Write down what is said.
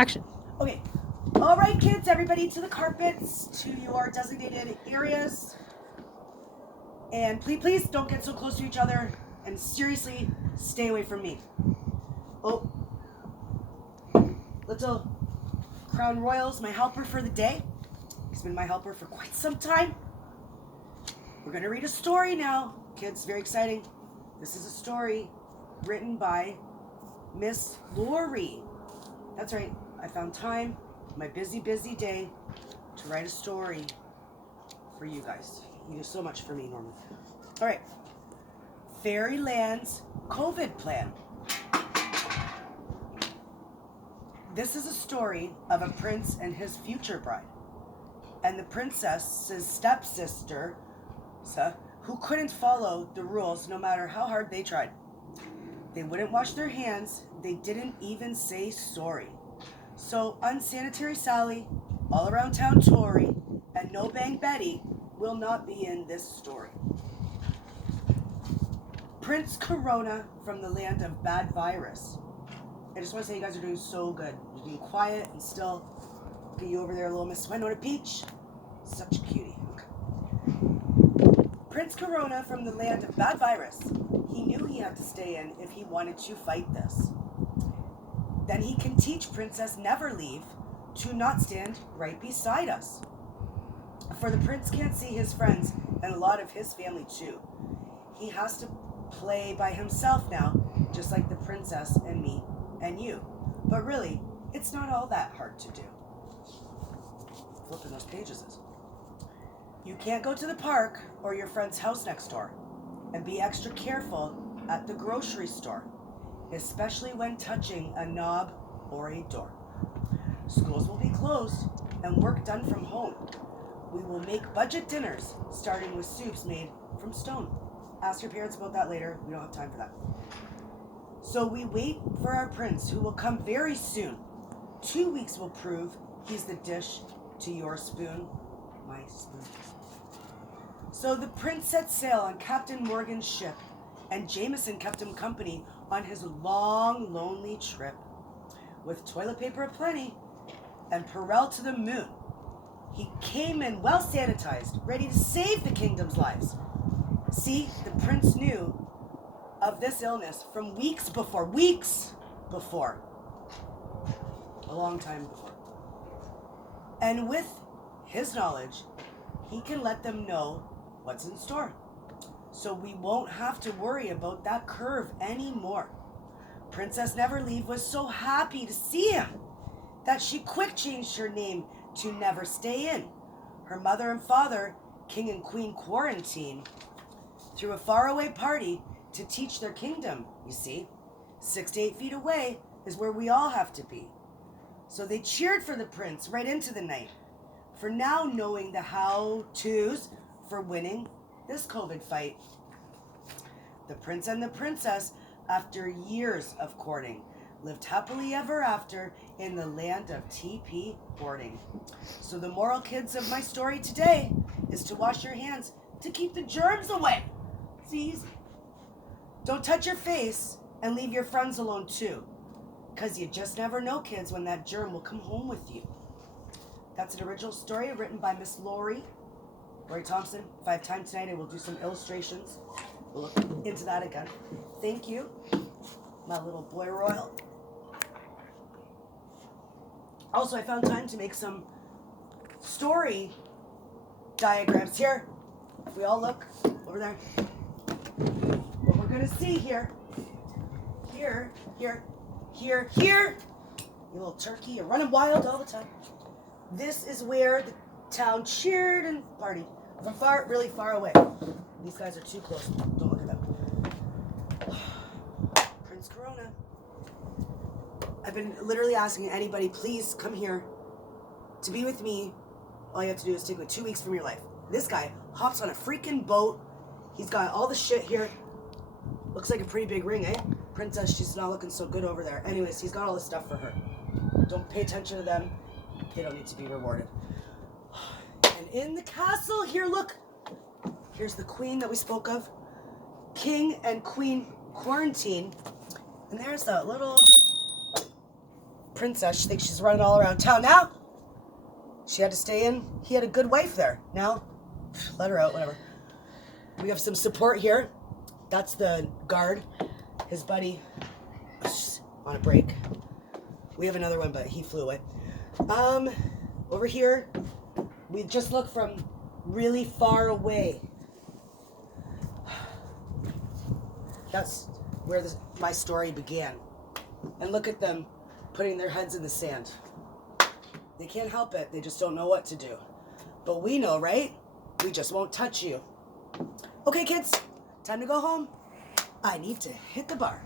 Action. Okay. All right, kids, everybody to the carpets, to your designated areas. And please don't get so close to each other. And seriously, stay away from me. Oh. Little Crown Royals, my helper for the day. He's been my helper for quite some time. We're going to read a story now. Kids, very exciting. This is a story written by Miss Laurie. That's right. I found time, my busy day, to write a story for you guys. You do so much for me, Norman. All right. Fairyland's COVID plan. This is a story of a prince and his future bride, and the princess's stepsister, who couldn't follow the rules no matter how hard they tried. They wouldn't wash their hands. They didn't even say sorry. So unsanitary Sally, all around town Tori, and no bang Betty will not be in this story. Prince Corona from the land of bad virus. I just want to say you guys are doing so good. You're doing quiet and still. Look at you over there, little Miss Winona Peach. Such a cutie. Okay. Prince Corona from the land of bad virus. He knew he had to stay in if he wanted to fight this. Then he can teach Princess Neverleave to not stand right beside us. For the prince can't see his friends and a lot of his family too. He has to play by himself now, just like the princess and me and you. But really, it's not all that hard to do. Flipping those pages is. You can't go to the park or your friend's house next door. And be extra careful at the grocery store, especially when touching a knob or a door. Schools will be closed and work done from home. We will make budget dinners, starting with soups made from stone. Ask your parents about that later. We don't have time for that. So we wait for our prince, who will come very soon. 2 weeks will prove he's the dish to your spoon, my spoon. So the prince set sail on Captain Morgan's ship, and Jameson kept him company on his long, lonely trip. With toilet paper aplenty and Perel to the moon, he came in well sanitized, ready to save the kingdom's lives. See, the prince knew of this illness from weeks before, a long time before. And with his knowledge, he can let them know what's in store. So we won't have to worry about that curve anymore. Princess Neverleave was so happy to see him that she quick changed her name to Never Stay In. Her mother and father, King and Queen Quarantine, threw a faraway party to teach their kingdom, you see. 6 to 8 feet away is where we all have to be. So they cheered for the prince right into the night. For now, knowing the how-tos for winning this COVID fight. The prince and the princess, after years of courting, lived happily ever after in the land of TP boarding. So the moral, kids, of my story today is to wash your hands to keep the germs away. It's easy. Don't touch your face and leave your friends alone too, because you just never know, kids, when that germ will come home with you. That's an original story written by Miss Laurie Thompson. If I have time tonight, I will do some illustrations. We'll look into that again. Thank you, my little boy royal. Also, I found time to make some story diagrams here. If we all look over there, what we're going to see here, you little turkey, you're running wild all the time. This is where the town cheered and partied from really far away. These guys are too close. Don't look at them. Prince Corona. I've been literally asking anybody, please come here to be with me. All you have to do is take 2 weeks from your life. This guy hops on a freaking boat. He's got all the shit here. Looks like a pretty big ring, eh? Princess, she's not looking so good over there. Anyways, he's got all this stuff for her. Don't pay attention to them. They don't need to be rewarded. And in the castle, here, look. Here's the queen that we spoke of. King and Queen Quarantine. And there's that little princess. She thinks she's running all around town. Now, she had to stay in. He had a good wife there. Now, let her out, whatever. We have some support here. That's the guard. His buddy on a break. We have another one, but he flew away. Over here, we just look from really far away. That's where my story began. And look at them putting their heads in the sand. They can't help it. They just don't know what to do. But we know, right? We just won't touch you. Okay, kids, time to go home. I need to hit the bar.